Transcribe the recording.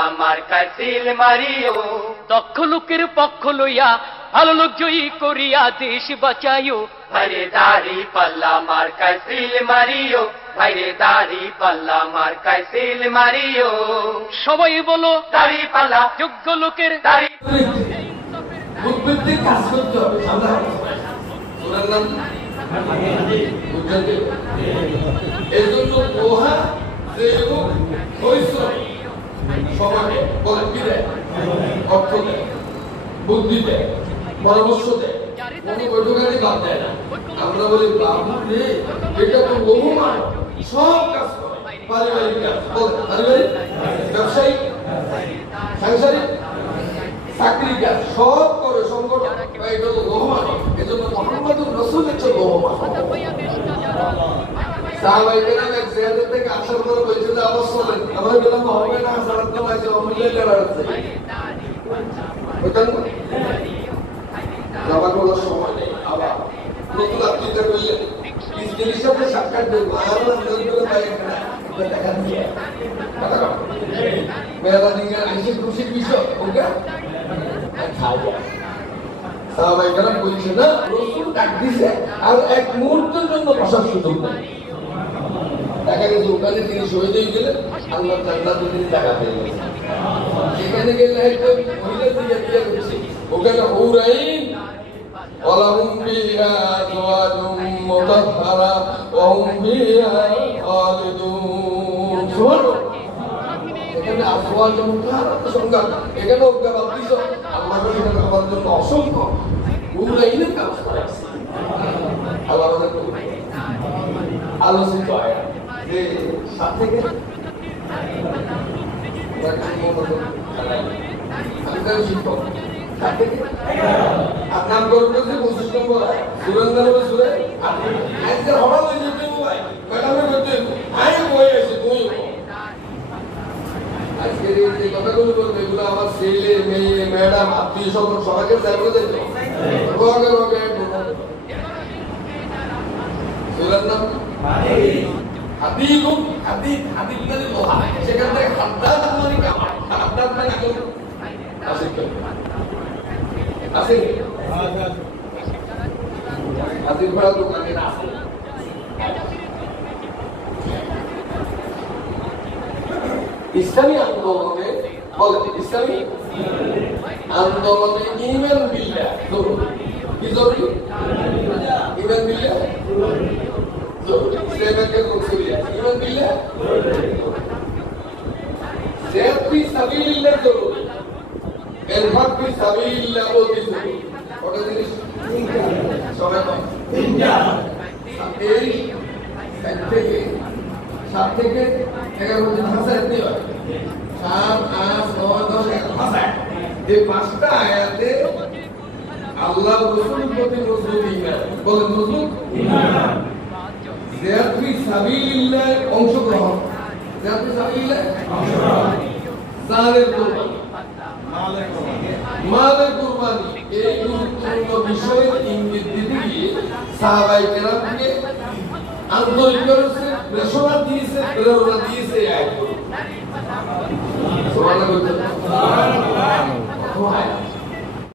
পাল্লা মার্কায় seal Mario, দক্ষ লোকের পক্ষ লইয়া ভালো লোক জয়ী করিয়া দেশ বাঁচাইও। ভাইরে দাড়ি পাল্লা মার্কায় সিল মারিও, ভাইরে দাড়ি পাল্লা মার্কায় সিল মারিও। সবাই বলো দাড়ি পাল্লা, যোগ্য লোকের দাড়ি। বুদ্ধির কাজ করতে হবে। এই জন্য পোহা যে সমাজে বলে কি দেয়, অর্থ দেয়, বুদ্ধি দেয়, পরামর্শ দেয়, কোনো বৈঠকারই বাদ দেয় না। আমরা বলি বাবু রে, এটা তো বহুমান সব কাজ করে, পারিবারিক কাজ বলে, পারিবারিক, ব্যবসায়িক, সাংসারিক, চাকরি কাজ সব করে সংগঠন। এটা তো বহুমান, এজন্য মুহাম্মদুর রাসূল হচ্ছে বহুমান। সাহাবায়ে কেরাম এক জিয়ারত থেকে আসার পরে বলছিল আবার চলেন, আমরা বললাম হবে না, সালাত নামাজে অমূল্য দাঁড়াচ্ছে ওইখান যাবার কোনো সময় নেই। আবার নতুন আত্মীয়তা করলেন ইসলামের সাথে সাক্ষাৎ দেবো, আমরা নজরুল ভাই এখানে দেখা দিয়ে মেয়েরা দিকে আইসে খুশির বিষয় ওকে সাহাবায়ে কেরাম বলছে না রাসূল ডাক দিছে আর এক মুহূর্তের জন্য বসার সুযোগ নেই। দেখা গেছে ওখানে তিনি শহীদ হয়ে গেলেন, আল্লাহ জান্নাতে তিনি জায়গা পেয়ে গেছেন। সেখানে গেলে একদম মহিলা দিয়ে বিয়ে করছে, ওখানে হুরাইন ওয়ালাহুম ফিহা আজওয়াজুম মুতাহহারা ওয়া হুম ফিহা খালিদুন। সুবহানাল্লাহ। এখানে আজওয়াজুম মুতাহহারা সংজ্ঞা, এখানে ওকে বাতিস আল্লাহর কাছে আমার জন্য অসংখ্য হুরাইনের কাজ করা আছে। আল্লাহ আমাদের আলোচিত হয় যে সাথে আপনার করতেছে 25 নম্বর সুরেন্দ্র সুরে আজকে হঠাৎ হয়ে যেতে ভাই ম্যাডামের করতে আমি বই আছে তুই আজকে যে কথাগুলো বলবে এগুলো আমার ছেলে মেয়ে ম্যাডাম আত্মীয় স্বজন সবাইকে জানতে দিতে রোগে রোগে সুরেন্দ্র হাদিকুম হাদিক হাদিক মানে লোহা, সেখান থেকে হাদ্দাদ মানে কি হাদ্দাদ মানে কি আছে আছে হাদিক বড় দোকানে আছে। ইসলামী আন্দোলনে বলে ইসলামী আন্দোলনে ইমান বিল্লাহ জরুরি, কি জরুরি? ইমান বিল্লাহ ইমান বিল্লাহ জিহাদ ফি সাবিলিল্লাহ জরুরি, ইনফাক ফি সাবিলিল্লাহ অতি জরুরি। কত জিনিস? সবাই কয় তিনটা। এই সাত থেকে 11 পর্যন্ত ভাষা এমনি হয়, 7, 8, 9, 10, 11 ভাষা। এই পাঁচটা আয়াতে আল্লাহ রাসূলের প্রতি মজবুত ঈমান, বলেন মজবুত ঈমান। জিহাদ ফি সাবিলিল্লাহ অংশগ্রহণ, জিহাদ ফি সাবিলিল্লাহ অংশগ্রহণ, জানের কুরবানি, মালের কুরবানি, এই গুরুত্বপূর্ণ বিষয়ের ইঙ্গিত দিতে গিয়ে সাহাবায়ে কেরামকে আন্তরিক করেছে, প্রেরণা দিয়েছে, প্রেরণা দিয়েছে আয়াতগুলো। সুবহানাল্লাহ।